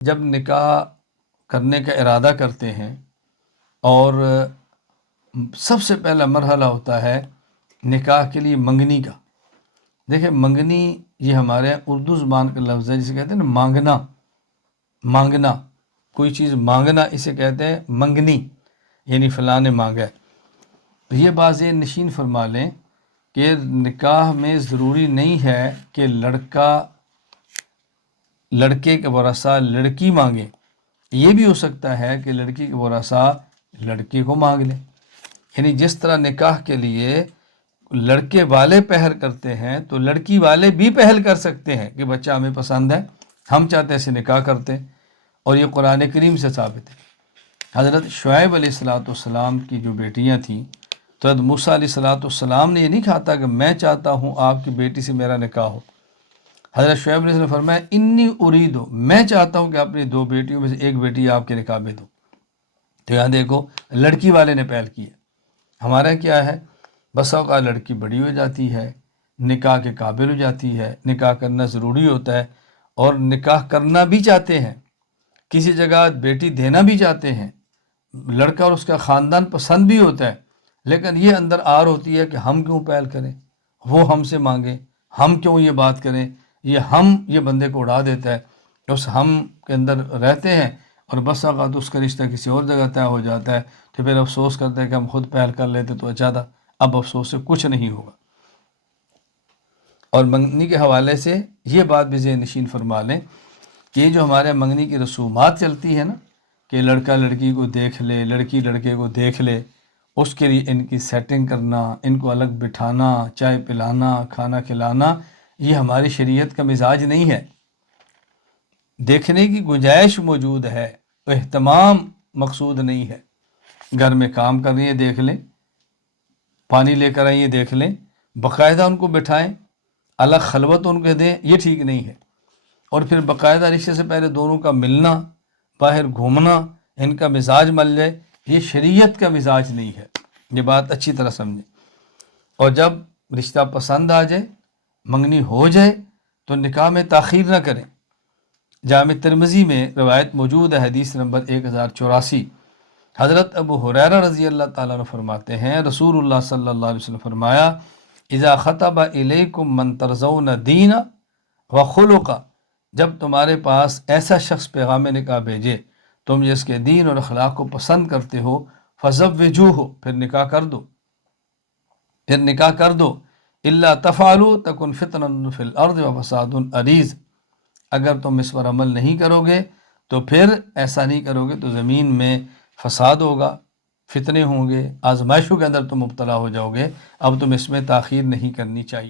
جب نکاح کرنے کا ارادہ کرتے ہیں اور سب سے پہلا مرحلہ ہوتا ہے نکاح کے لیے منگنی کا. دیکھیں منگنی یہ ہمارے اردو زبان کا لفظ ہے جسے کہتے ہیں نا مانگنا. مانگنا کوئی چیز مانگنا اسے کہتے ہیں منگنی، یعنی فلاں نے مانگا ہے. یہ بات ذہن نشین فرما لیں کہ نکاح میں ضروری نہیں ہے کہ لڑکے کے ورثہ لڑکی مانگے. یہ بھی ہو سکتا ہے کہ لڑکی کے ورثہ لڑکے کو مانگ لیں. یعنی جس طرح نکاح کے لیے لڑکے والے پہل کرتے ہیں تو لڑکی والے بھی پہل کر سکتے ہیں کہ بچہ ہمیں پسند ہے، ہم چاہتے ہیں اسے نکاح کرتے ہیں. اور یہ قرآن کریم سے ثابت ہے. حضرت شعیب علیہ السلام کی جو بیٹیاں تھیں تو حضرت موسیٰ علیہ السلام نے یہ نہیں کہا تھا کہ میں چاہتا ہوں آپ کی بیٹی سے میرا نکاح ہو. حضرت شعیب علیہ السلام نے فرمایا انی اریدو، میں چاہتا ہوں کہ اپنی 2 بیٹیوں میں سے ایک بیٹی آپ کے نکاح میں دو. تو یہاں دیکھو لڑکی والے نے پہل کی ہے. ہمارا کیا ہے، بس اوقات لڑکی بڑی ہو جاتی ہے، نکاح کے قابل ہو جاتی ہے، نکاح کرنا ضروری ہوتا ہے اور نکاح کرنا بھی چاہتے ہیں، کسی جگہ بیٹی دینا بھی چاہتے ہیں، لڑکا اور اس کا خاندان پسند بھی ہوتا ہے، لیکن یہ اندر آر ہوتی ہے کہ ہم کیوں پہل کریں، وہ ہم سے مانگیں، ہم کیوں یہ بات کریں. یہ بندے کو اڑا دیتا ہے. اس ہم کے اندر رہتے ہیں اور بس اوقات اس کا رشتہ کسی اور جگہ طے ہو جاتا ہے تو پھر افسوس کرتے ہیں کہ ہم خود پہل کر لیتے تو اچھا تھا. اب افسوس سے کچھ نہیں ہوگا. اور منگنی کے حوالے سے یہ بات بھی ذہن نشین فرما لیں کہ یہ جو ہمارے منگنی کی رسومات چلتی ہے نا کہ لڑکا لڑکی کو دیکھ لے، لڑکی لڑکے کو دیکھ لے، اس کے لیے ان کی سیٹنگ کرنا، ان کو الگ بٹھانا، چائے پلانا، کھانا کھلانا، یہ ہماری شریعت کا مزاج نہیں ہے. دیکھنے کی گنجائش موجود ہے، اہتمام مقصود نہیں ہے. گھر میں کام کر رہی ہیں دیکھ لیں، پانی لے کر آئیے دیکھ لیں، باقاعدہ ان کو بٹھائیں، الگ خلوت ان کو دیں، یہ ٹھیک نہیں ہے. اور پھر باقاعدہ رشتے سے پہلے دونوں کا ملنا، باہر گھومنا، ان کا مزاج مل جائے، یہ شریعت کا مزاج نہیں ہے. یہ بات اچھی طرح سمجھیں. اور جب رشتہ پسند آ جائے، منگنی ہو جائے تو نکاح میں تاخیر نہ کریں. جامع ترمذی میں روایت موجود ہے، حدیث نمبر 1084. حضرت ابو ہریرہ رضی اللہ تعالیٰ عنہ فرماتے ہیں رسول اللہ صلی اللہ علیہ وسلم فرمایا اذا خطب الیکم من ترضون دین و خلق، جب تمہارے پاس ایسا شخص پیغام نکاح بھیجے تم جس کے دین اور اخلاق کو پسند کرتے ہو، فزوجوہ، پھر نکاح کر دو. الا تفعلوا تکن فتنة فی الارض و فساد عریض، اگر تم اس پر عمل نہیں کرو گے تو پھر ایسا نہیں کرو گے تو زمین میں فساد ہوگا، فتنے ہوں گے، آزمائشوں کے اندر تم مبتلا ہو جاؤ گے. اب تم اس میں تاخیر نہیں کرنی چاہیے.